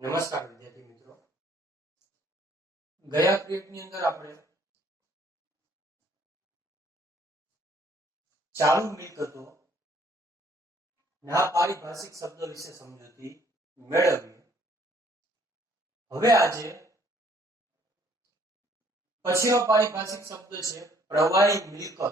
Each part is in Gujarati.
નમસ્કાર વિદ્યાર્થી મિત્રો, ગયા પીરિયડની અંદર આપણે ચાલુ મિલકતો ના પારિભાષિક શબ્દો વિશે સમજૂતી મેળવી. હવે આજે પછીનો પારિભાષિક શબ્દ છે પ્રવાહી મિલકતો.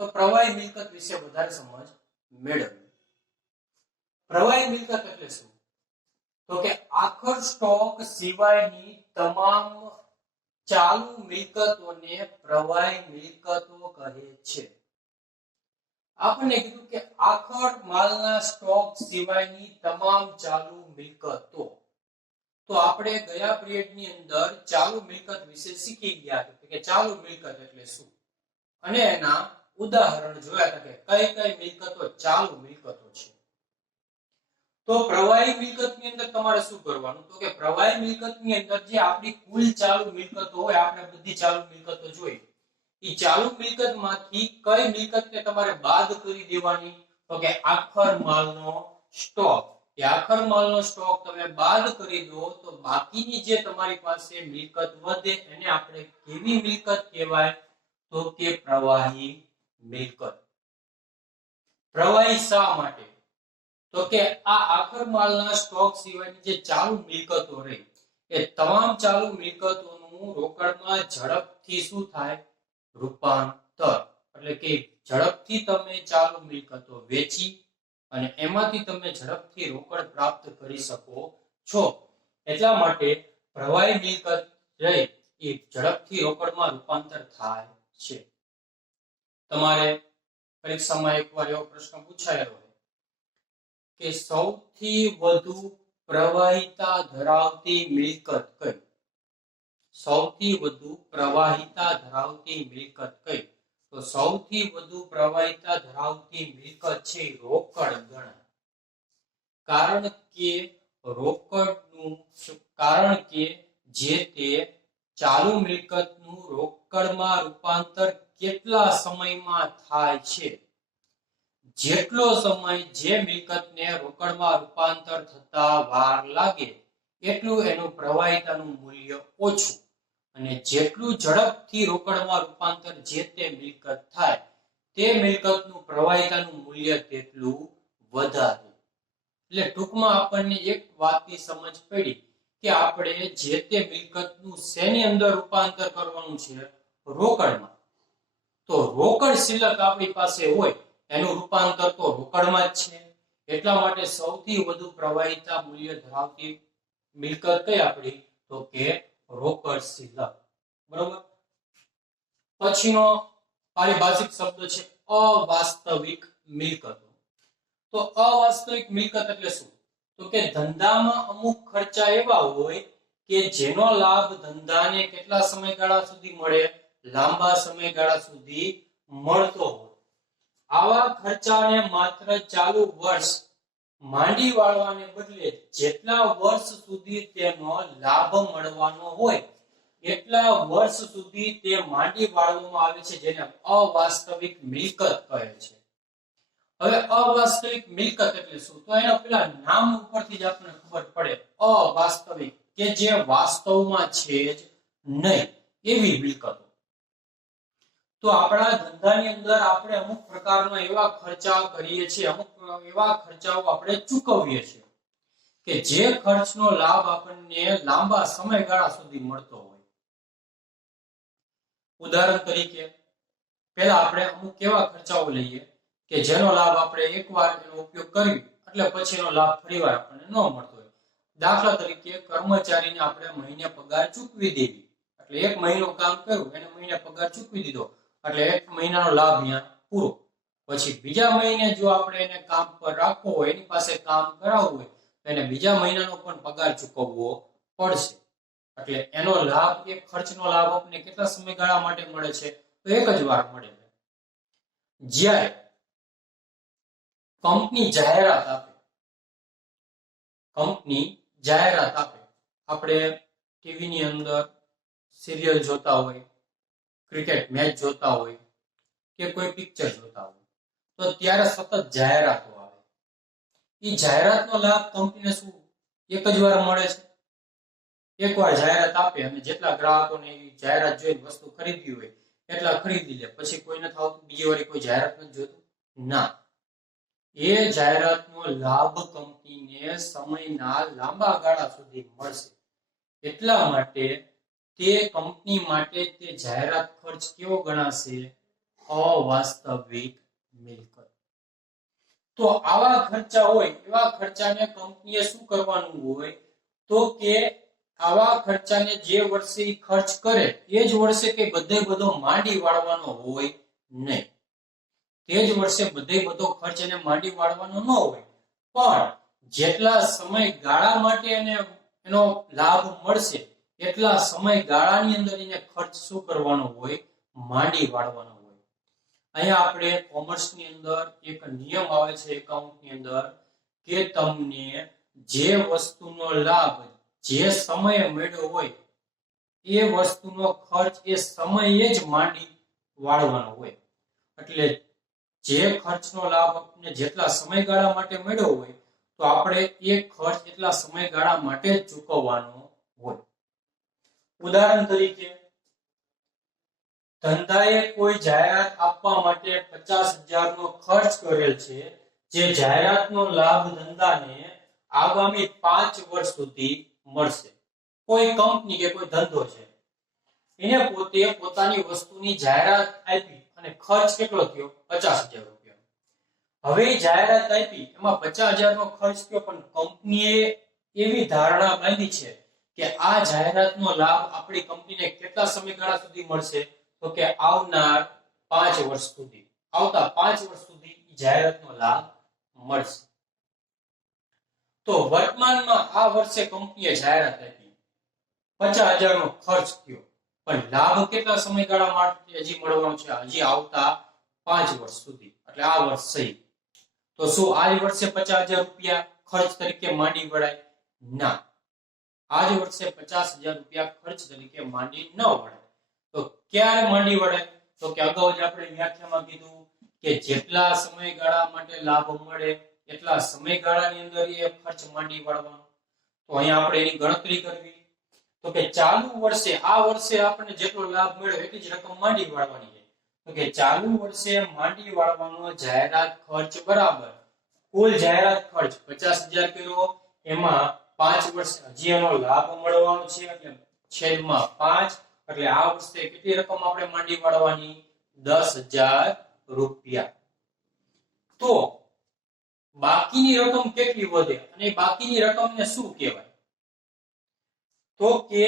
તો પ્રવાહી મિલકત વિશે વધારે સમજ મેળવી. પ્રવાહી મિલકત એટલે શું? તો કે આખર સ્ટોક સિવાયની તમામ ચાલુ મિલકતોને પ્રવાહી મિલકતો કહે છે. આપણને કીધું કે આખર માલના સ્ટોક સિવાયની તમામ ચાલુ મિલકતો. તો આપણે ગયા પીરિયડની અંદર ચાલુ મિલકત વિશે શીખી ગયા હતા કે ચાલુ મિલકત એટલે શું, અને એના ઉદાહરણ જોયા હતા કે કઈ કઈ મિલકતો ચાલુ મિલકતો છે. તો પ્રવાહી મિલકતની અંદર તમારે શું કરવાનું? તો કે પ્રવાહી મિલકતની અંદર જે આપણી કુલ ચાલુ મિલકતો હોય, આપણે બધી ચાલુ મિલકતો જોઈ, એ ચાલુ મિલકતમાંથી કઈ મિલકતને તમારે બાદ કરી દેવાની? તો કે આખર માલનો સ્ટોક. એ આખર માલનો સ્ટોક તમે બાદ કરી દો તો બાકીની જે તમારી પાસે મિલકત વધે એને આપણે કેવી મિલકત કહેવાય? તો કે પ્રવાહી મિલકત. પ્રવાહી શા માટે? તો કે આ આખર માલના સ્ટોક સિવાયની જે ચાલુ મિલકતો રહી, એ તમામ ચાલુ મિલકતોનું રોકડમાં ઝડપથી શું થાય? રૂપાંતર. એટલે કે ઝડપથી તમે ચાલુ મિલકતો વેચી અને એમાંથી તમે ઝડપથી રોકડ પ્રાપ્ત કરી શકો છો. એટલા માટે પ્રવાહી મિલકત રહી એ ઝડપથી રોકડમાં રૂપાંતર થાય છે. તમારે પરીક્ષામાં એકવાર એવો પ્રશ્ન પૂછાયેલો કે સૌથી વધુ પ્રવાહિતા ધરાવતી મિલકત કઈ? સૌથી વધુ પ્રવાહિતા ધરાવતી મિલકત કઈ? તો સૌથી વધુ પ્રવાહિતા ધરાવતી મિલકત છે રોકડ ગણાય. કારણ કે જે તે ચાલુ મિલકતનું રોકડમાં રૂપાંતર કેટલા સમયમાં થાય છે, જેટલો સમય જે મિલકતને રોકડમાં રૂપાંતર થતા વાર લાગે એટલું એનું પ્રવાહિતાનું મૂલ્ય ઓછું, અને જેટલું ઝડપથી રોકડમાં રૂપાંતર જે તે મિલકત થાય તે મિલકતનું પ્રવાહિતાનું મૂલ્ય તેટલું વધારે. એટલે ટૂંકમાં આપણને એક વાતની સમજ પડી કે આપણે જે તે મિલકતનું શેની અંદર રૂપાંતર કરવાનું છે? રોકડમાં. તો રોકડ શિલ્લક આપણી પાસે હોય એનું રૂપાંતર તો રોકડમાં જ છે. એટલા માટે સૌથી વધુ પ્રવાહિતા મૂલ્ય ધરાવતી મિલકત કઈ આપણી? તો કે રોકડ શિલ્લક. બરોબર. પછીનો પારિભાષિક શબ્દ છે અવાસ્તવિક મિલકતો. તો અવાસ્તવિક મિલકત એટલે શું? તો કે ધંધામાં અમુક ખર્ચા એવા હોય કે જેનો લાભ ધંધાને કેટલા સમયગાળા સુધી મળે? લાંબા સમયગાળા સુધી મળતો હોય. આવા ખર્ચાને માત્ર ચાલુ વર્ષ માંડી વાળવાને બદલે જેટલા વર્ષ સુધી તેનો લાભ મળવાનો હોય એટલા વર્ષ સુધી તે માંડી વાળવામાં આવે છે, જેને અવાસ્તવિક મિલકત કહે છે. હવે અવાસ્તવિક મિલકત એટલે શું? તો એના પેલા નામ ઉપરથી જ આપણને ખબર પડે. અવાસ્તવિક કે જે વાસ્તવમાં છે જ નહીં એવી મિલકતો. તો આપણા ધંધાની અંદર આપણે અમુક પ્રકારના એવા ખર્ચા કરીએ છીએ, અમુક એવા ખર્ચાઓ આપણે ચૂકવીએ છીએ કે જે ખર્ચનો લાભ આપણને લાંબા સમયગાળા સુધી મળતો હોય. ઉદાહરણ તરીકે પહેલા આપણે અમુક એવા ખર્ચાઓ લઈએ કે જેનો લાભ આપણે એકવાર એનો ઉપયોગ કર્યો એટલે પછી એનો લાભ ફરીવાર આપણને ન મળતો હોય. દાખલા તરીકે કર્મચારીને આપણે મહિને પગાર ચૂકવી દેવી, એટલે એક મહિનો કામ કર્યું એને મહિને પગાર ચૂકવી દીધો એટલે એક મહિનાનો લાભ અહીંયા પૂરો. પછી બીજા મહિને જો આપણે એને કામ પર રાખવો હોય, એની પાસે કામ કરાવવું હોય તો એને બીજા મહિનાનો પણ પગાર ચૂકવવો પડશે. એટલે એનો લાભ, એક ખર્ચનો લાભ આપણને કેટલા સમયગાળા માટે મળે છે? તો એક જ વાર મળે. જ્યારે કંપની જાહેરાત આપે, આપણે ટીવી ની અંદર સિરિયલ જોતા હોય, ક્રિકેટ મેચ જોતા હોય કે કોઈ પિક્ચર જોતા હોય તો ત્યારે સતત જાહેરાતો આવે. એ જાહેરાતનો લાભ કંપનીને શું એક જ વાર મળે છે? એકવાર જાહેરાત આપે અને જેટલા ગ્રાહકોને જાહેરાત જોઈને વસ્તુ ખરીદવી હોય એટલા ખરીદી લે, પછી કોઈ નથી આવતું, બીજી વાર કોઈ જાહેરાત નથી જોતું? ના, એ જાહેરાતનો લાભ કંપનીને સમયના લાંબા ગાળા સુધી મળશે. એટલા માટે તે કંપની માટે તે જાહેરાત ખર્ચ કેવો ગણાશે? અવાસ્તવિક મિલકત. તો આવા ખર્ચા હોય, એવા ખર્ચાને કંપનીએ શું કરવાનું હોય? તો કે આવા ખર્ચાને જે વર્ષે ખર્ચ કરે એ જ વર્ષે કે બધો માંડી વાળવાનો હોય નહીં. તે જ વર્ષે બધો ખર્ચ એને માંડી વાળવાનો ન હોય, પણ જેટલા સમયગાળા માટે એનો લાભ મળશે એટલા સમયગાળાની અંદર એને ખર્ચ શું કરવાનો હોય? માંડી વાળવાનો હોય. અહીંયા આપણે કોમર્સની અંદર એક નિયમ આવે છે એકાઉન્ટની અંદર કે તમને જે વસ્તુનો લાભ જે સમયે મળ્યો હોય એ વસ્તુનો ખર્ચ એ સમયે જ માંડી વાળવાનો હોય. એટલે જે ખર્ચનો લાભ આપણને જેટલા સમયગાળા માટે મળ્યો હોય તો આપણે એ ખર્ચ એટલા સમયગાળા માટે જ ચૂકવવાનો હોય. ઉદાહરણ તરીકે ધંધાએ કોઈ જાહેરાત આપવા માટે 50,000 નો ખર્ચ કરેલ છે, જે જાહેરાતનો લાભ ધંધાને આગામી 5 વર્ષ સુધી મળશે. કોઈ કંપની કે કોઈ ધંધો છે, એને પોતે પોતાની વસ્તુની જાહેરાત આપી અને ખર્ચ કેટલો થયો? 50,000 રૂપિયા. હવે જાહેરાત આપી એમાં 50,000 નો ખર્ચ થયો, પણ કંપનીએ એવી ધારણા બાંધી છે કે આ જાહેરાતનો લાભ આપણી કંપનીને કેટલા સમયગાળા સુધી મળશે? તો કે આવનાર 5 વર્ષ સુધી, આવતા 5 વર્ષ સુધી જાહેરાતનો લાભ મળશે. તો વર્તમાનમાં આ વર્ષે કંપનીએ જાહેરાત આપી, 50,000 નો ખર્ચ થયો, પણ લાભ કેટલા સમયગાળા માટે હજી મળવાનો છે? હજી આવતા 5 વર્ષ સુધી, એટલે આ વર્ષ સહી. તો શું આ જ વર્ષે 50,000 રૂપિયા ખર્ચ તરીકે માંડી વળાય? ના, આ જ વર્ષે 50,000 રૂપિયા ખર્ચ તરીકે માંડી ન વળાય. તો ક્યારે માંડી વળાય? તો કે અગાઉ જ આપણે વ્યાખ્યામાં કીધું કે જેટલા સમયગાળા માટે લાભ મળે એટલા સમયગાળાની અંદર એ ખર્ચ માંડી વળવાનો. તો અહીંયા આપણે એની ગણતરી કરવી. તો કે ચાલુ વર્ષે, આ વર્ષે આપણને જેટલો લાભ મળ્યો એટલી જ રકમ માંડી વાળવાની છે. તો કે ચાલુ વર્ષે માંડી વાળવાનો જાહેરાત ખર્ચ બરાબર કુલ જાહેરાત ખર્ચ 50,000 કર્યો, એમાં 5 વર્ષ હજી એનો લાભ મળવાનો છે એટલે છેદમાં 5, એટલે આ વર્ષે કેટલી રકમ આપણે માંડી વાળવાની? 10,000 રૂપિયા. તો બાકીની રકમ કેટલી વધે અને બાકીની રકમને શું કહેવાય? તો કે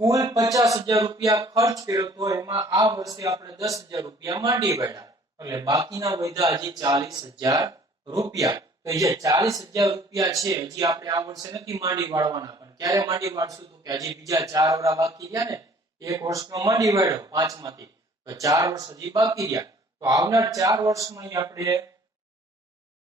કુલ 50,000 રૂપિયા ખર્ચ કર્યો તો એમાં આ વર્ષે આપણે 10,000 રૂપિયા માંડી વાળ્યા, એટલે બાકીના વધ્યા હજી 40,000 રૂપિયા. તો જે 40,000 રૂપિયા છે હજી આપણે આ વર્ષે નથી માંડી વાળવાના, પણ ક્યારે માંડી વાળશું? તો કે હજી બીજા 4 વર્ષ બાકી રહ્યા ને, એક વર્ષનો માંડી વાળ્યો 5 માંથી, તો 4 વર્ષ હજી બાકી રહ્યા. તો આવનાર 4 વર્ષમાં આપણે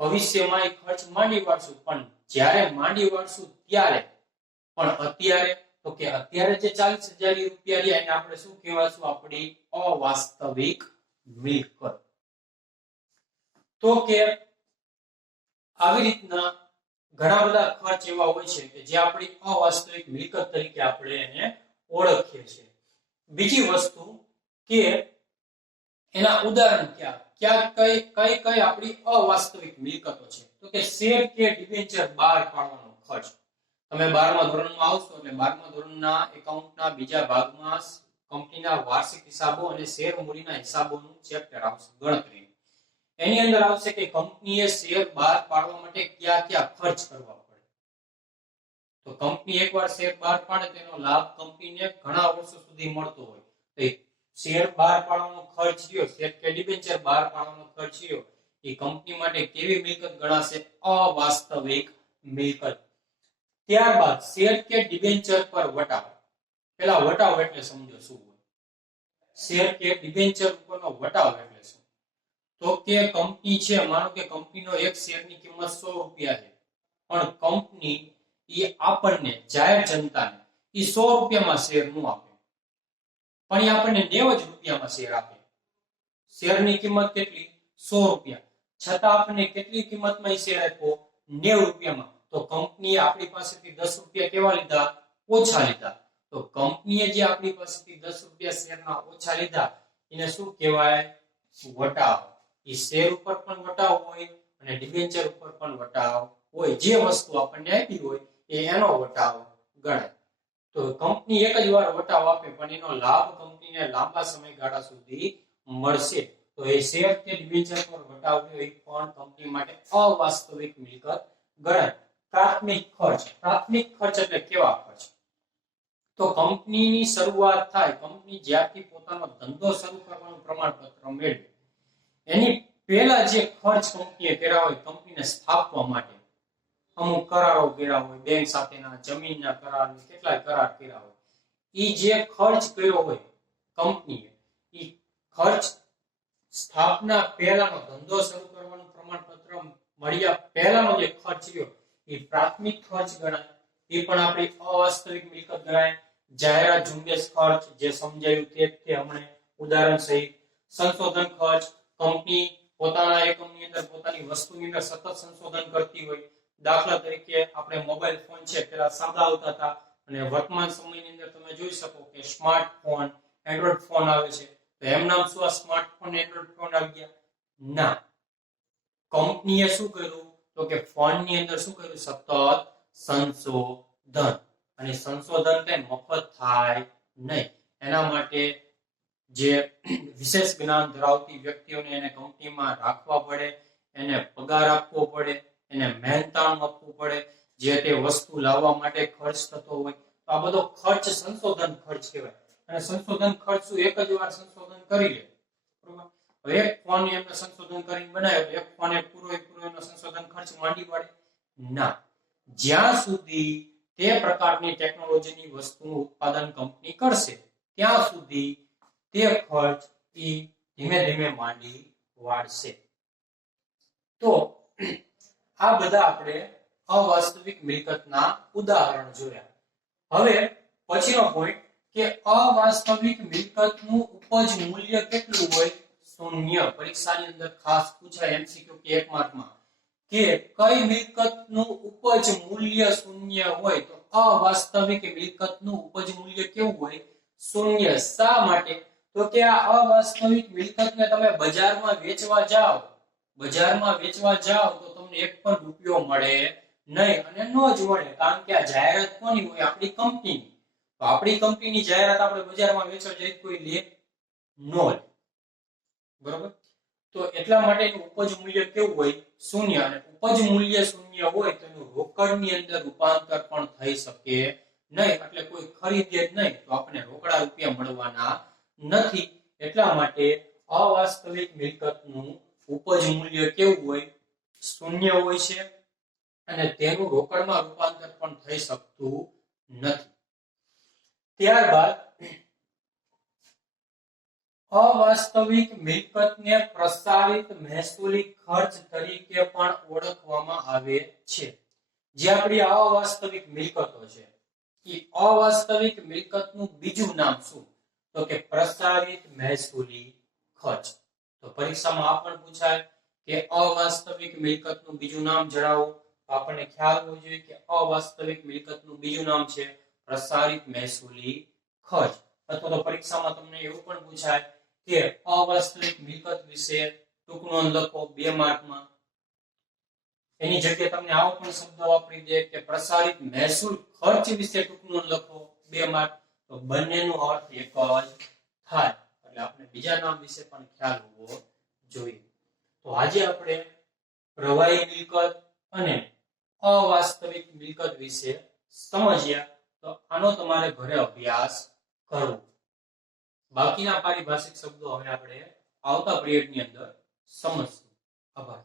ભવિષ્યમાં એ ખર્ચ માંડી વાળશું, પણ જ્યારે માંડી વાળશું ત્યારે, પણ અત્યારે તો કે અત્યારે જે 40,000 રૂપિયા રહ્યા એને આપણે શું કહેવાશું? આપણી અવાસ્તવિક મિલકત. તો કે આવી રીતના ઘણા બધા ખર્ચ એવા હોય છે કે જે આપણી અવાસ્તવિક મિલકત તરીકે આપણે એને ઓળખીએ છીએ. બીજી વસ્તુ કે એના ઉદાહરણ કઈ આપણી અવાસ્તવિક મિલકતો છે? તો કે શેર કે ડિબેન્ચર બહાર પાડવાનો ખર્ચ. તમે 12મા ધોરણમાં આવશો એટલે 12મા ધોરણના એકાઉન્ટના બીજા ભાગમાં કંપનીના વાર્ષિક હિસાબો અને શેર મૂડીના હિસાબોનું ચેપ્ટર આવશે, ગણતરી. એની અંદર આવશે કે કંપનીએ શેર બહાર પાડવા માટે કયા ખર્ચ કરવા પડે. તો કંપની એકવાર શેર બહાર પાડે તેનો લાભ કંપનીને ઘણા વર્ષો સુધી મળતો હોય. તો શેર બહાર પાડવાનો ખર્ચ રહ્યો, શેર કે ડિબેન્ચર બહાર પાડવાનો ખર્ચ રહ્યો, એ કંપની માટે કેવી મિલકત ગણાશે? અવાસ્તવિક મિલકત. ત્યારબાદ શેર કે ડિબેન્ચર પર વટાવ. પેલા વટાવ એટલે સમજો શું હોય? શેર કે ડિબેન્ચર ઉપરનો વટાવ એટલે શું? તો કે કંપની છે, માનો કે કંપનીનો એક શેરની કિંમત 100 રૂપિયા છે, પણ કંપની એ આપણને જાહેર જનતાને એ 100 રૂપિયામાં શેર નું આપે, પણ એ આપણને 90 જ રૂપિયામાં શેર આપે. શેરની કિંમત કેટલી? 100 રૂપિયા, છતાં આપણને કેટલી કિંમતમાં શેર આપ્યો? 90 રૂપિયામાં. તો કંપનીએ આપણી પાસેથી 10 રૂપિયા કેવા લીધા? ઓછા લીધા, તો કંપનીએ જે આપણી પાસેથી 10 રૂપિયા શેરના ઓછા લીધા એને શું કહેવાય? વટાવ. એ શેર ઉપર પણ વટાવ હોય અને ડિબેન્ચર ઉપર પણ વટાવ હોય. જે વસ્તુ આપણને આપી હોય એનો વટાવ ગણાય. તો કંપની એક જ વાર વટાવ આપે પણ એનો લાભ કંપનીને લાંબા સમયગાળા સુધી મળશે, તો એ શેર કે ડિબેન્ચર પર વટાવ એ પણ કંપની માટે અવાસ્તવિક મિલકત ગણાય. પ્રાથમિક ખર્ચ. પ્રાથમિક ખર્ચ એટલે કેવા ખર્ચ? તો કંપનીની શરૂઆત થાય, કંપની જ્યારથી પોતાનો ધંધો શરૂ કરવાનું પ્રમાણપત્ર મેળવે એની પહેલા જે ખર્ચ કંપનીએ કર્યા હોય કંપનીને સ્થાપવા માટે, અમુક કરારો કર્યા હોય, બેંક સાથેના, જમીનના કરાર, કેટલાય કરાર કર્યા હોય, એ જે ખર્ચ કર્યો હોય કંપનીએ, એ ખર્ચ સ્થાપના પહેલાનો, ધંધો શરૂ કરવાનું પ્રમાણપત્ર મળ્યા પહેલાનો જે ખર્ચ રહ્યો એ પ્રાથમિક ખર્ચ ગણાય. એ પણ આપણી અવાસ્તવિક મિલકત ગણાય. જાહેરાત ઝુંબેશ ખર્ચ, જે સમજાયું તે હમણે ઉદાહરણ સહિત. સંશોધન ખર્ચ, કંપની પોતાના એકમની અંદર, પોતાની વસ્તુની અંદર સતત સંશોધન કરતી હોય. દાખલા તરીકે આપણે મોબાઈલ ફોન છે, પેલા સાદા આવતા હતા અને વર્તમાન સમયની અંદર તમે જોઈ શકો કે સ્માર્ટફોન, એન્ડ્રોઈડ ફોન આવે છે. તો એમ નામ શું આ સ્માર્ટફોન, એન્ડ્રોઈડ ફોન આવી ગયા? ના. કંપનીએ શું કર્યું? તો કે ફોનની અંદર શું કર્યું? સતત સંશોધન. અને સંશોધન કઈ મફત થાય નહીં. એના માટે જે વિશેષ જ્ઞાન ધરાવતી વ્યક્તિઓને એને કંપનીમાં રાખવા પડે, એને પગાર આપવો પડે, એને મહેનતાણું આપવું પડે, જે તે વસ્તુ લાવવા માટે ખર્ચ થતો હોય. તો આ બધો ખર્ચ સંશોધન ખર્ચ કહેવાય. અને સંશોધન ખર્ચ શું એક જ વાર સંશોધન કરી લે, બરોબર? એક ફોન એમને સંશોધન કરીને બનાવ્યો, એક ફોને પૂરો એનો સંશોધન ખર્ચ માંડી પડે? ના. જ્યાં સુધી તે પ્રકારની ટેકનોલોજીની વસ્તુનું ઉત્પાદન કંપની કરશે ત્યાં સુધી તે ખર્ચ ધીમે ધીમે માંડી વાળશે. તો આ બધા આપણે અવાસ્તવિક મિલકતના ઉદાહરણ જોયા. હવે પછીનો પોઈન્ટ કે અવાસ્તવિક મિલકતનું ઉપજ મૂલ્ય કેટલું હોય? શૂન્ય. પરીક્ષાની અંદર ખાસ પૂછાય એમસીક્યુ કે 1 માર્કમાં કે કઈ મિલકતનું ઉપજ મૂલ્ય શૂન્ય હોય? તો અવાસ્તવિક મિલકતનું ઉપજ મૂલ્ય કેવું હોય? શૂન્ય. શા માટે? તો કે આ અવાસ્તવિક મિલકતને તમે બજારમાં વેચવા જાઓ તો તમને એક પણ રૂપિયો મળે નહીં, અને ન જ મળે. કારણ કે આ જાહેરાત કોની હોય? આપણી કંપનીની. તો આપણી કંપનીની જાહેરાત આપણે બજારમાં વેચવા જઈએ કોઈ લે ન લે, બરોબર? તો એટલા માટે ઉપજ મૂલ્ય કેવું હોય? શૂન્ય. અને ઉપજ મૂલ્ય શૂન્ય હોય તો એનું રોકડની અંદર રૂપાંતર પણ થઈ શકે નહીં, એટલે કોઈ ખરીદે જ નહીં તો આપણને રોકડા રૂપિયા મળવાના નથી. એટલા માટે અવાસ્તવિક મિલકતનું ઉપજ મૂલ્ય કેવું હોય? શૂન્ય હોય છે, અને તેનું રોકડમાં રૂપાંતર પણ થઈ શકતું નથી. ત્યારબાદ અવાસ્તવિક મિલકતને પ્રસ્તાવિત મહેસૂલી ખર્ચ તરીકે પણ ઓળખવામાં આવે છે. જે આપણી અવાસ્તવિક મિલકતો છે એ અવાસ્તવિક મિલકતનું બીજું નામ શું? તો કે પ્રસ્તાવિત મહેસૂલી ખર્ચ. તો પરીક્ષામાં આ પણ પૂછાય કે અવાસ્તવિક મિલકતનું બીજું નામ જણાવો. તો આપણને ખ્યાલ હોવો જોઈએ કે અવાસ્તવિક મિલકતનું બીજું નામ છે પ્રસારિત મહેસૂલી ખર્ચ. અથવા તો પરીક્ષામાં તમને એવું પણ પૂછાય કે અવાસ્તવિક મિલકત વિશે ટૂંક નોંધ લખો 2 માર્કમાં. એની જગ્યાએ તમને આવો પણ શબ્દ વાપરી દે કે પ્રસારિત મહેસૂલ ખર્ચ વિશે ટૂંક નોંધ લખો 2 માર્ક. તો બંનેનો અર્થ એક જ થાય, એટલે આપણે બીજા નામ વિશે પણ ખ્યાલ હોવો જોઈએ. તો આજે આપણે પ્રવાહી મિલકત અને અવાસ્તવિક મિલકત વિશે સમજ્યા. તો આનો તમારે ઘરે અભ્યાસ કરવો. બાકીના પારિભાષિક શબ્દો હવે આપણે આવતા પિરિયડની અંદર સમજશું. આભાર.